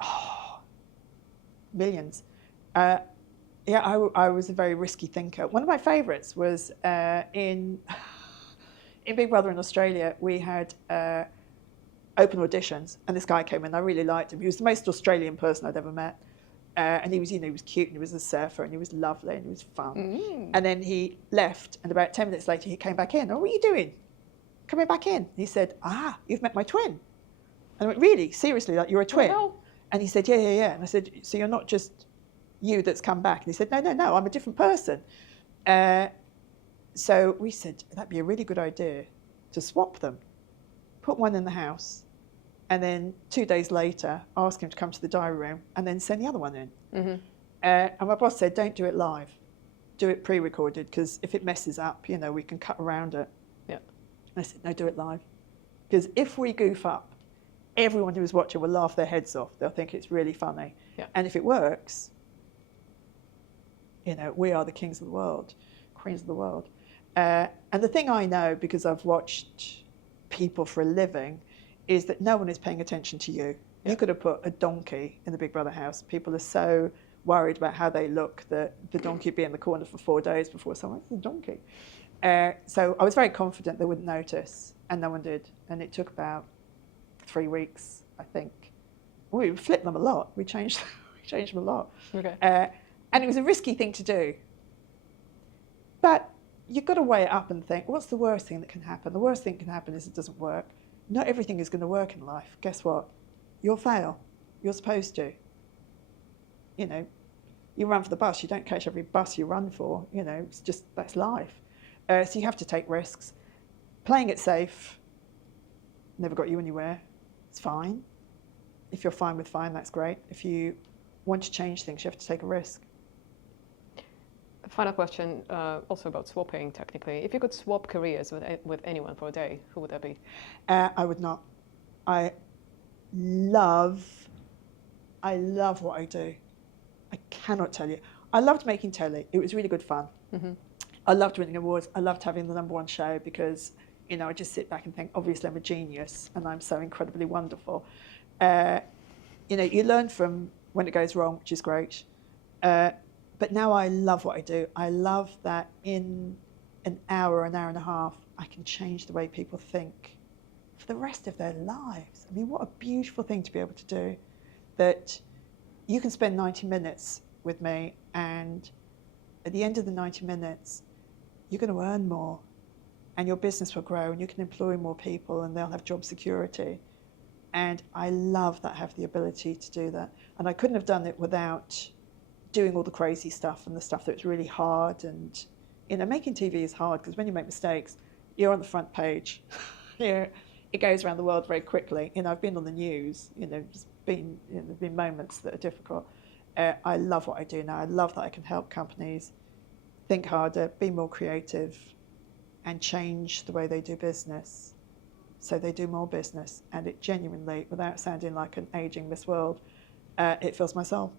Oh, millions. I was a very risky thinker. One of my favourites was in Big Brother in Australia, we had open auditions, and this guy came in. I really liked him. He was the most Australian person I'd ever met. And he was, he was cute, and he was a surfer, and he was lovely, and he was fun. And then he left, and about 10 minutes later, he came back in. Oh, what are you doing? Coming back in. He said, you've met my twin. And I went, really? Seriously? Like, you're a twin? Oh, no. And he said, yeah. And I said, so you're not just you that's come back? And he said, no, I'm a different person. So we said, that'd be a really good idea to swap them. Put one in the house. And then 2 days later, ask him to come to the diary room and then send the other one in. And my boss said, don't do it live. Do it pre-recorded, because if it messes up, we can cut around it. Yeah. And I said, no, do it live. Because if we goof up, everyone who's watching will laugh their heads off. They'll think it's really funny. Yeah. And if it works, we are the kings of the world, queens of the world. And the thing I know, because I've watched people for a living, is that no one is paying attention to you. Yeah. You could have put a donkey in the Big Brother house. People are so worried about how they look that the donkey would be in the corner for 4 days before someone, it's a donkey. So I was very confident they wouldn't notice, and no one did. And it took about 3 weeks, I think. We flipped them a lot. We changed them a lot. Okay. And it was a risky thing to do. But, you've got to weigh it up and think, what's the worst thing that can happen? The worst thing that can happen is it doesn't work. Not everything is going to work in life. Guess what? You'll fail. You're supposed to. You know, you run for the bus. You don't catch every bus you run for. You know, it's just, that's life. So you have to take risks. Playing it safe never got you anywhere. It's fine. If you're fine with fine, that's great. If you want to change things, you have to take a risk. Final question, also about swapping, technically. If you could swap careers with anyone for a day, who would that be? I would not. I love what I do. I cannot tell you. I loved making telly. It was really good fun. Mm-hmm. I loved winning awards. I loved having the #1 show because, you know, I just sit back and think, obviously I'm a genius and I'm so incredibly wonderful. You know, you learn from when it goes wrong, which is great. But now I love what I do. I love that in an hour and a half, I can change the way people think for the rest of their lives. I mean, what a beautiful thing to be able to do. That you can spend 90 minutes with me, and at the end of the 90 minutes, you're going to earn more, and your business will grow, and you can employ more people, and they'll have job security. And I love that I have the ability to do that. And I couldn't have done it without doing all the crazy stuff and the stuff that's really hard. And, you know, making TV is hard because when you make mistakes, you're on the front page. It goes around the world very quickly. You know, I've been on the news, you know, there've been moments that are difficult. I love what I do now. I love that I can help companies think harder, be more creative, and change the way they do business so they do more business. And it genuinely, without sounding like an aging Miss World, it fills my soul.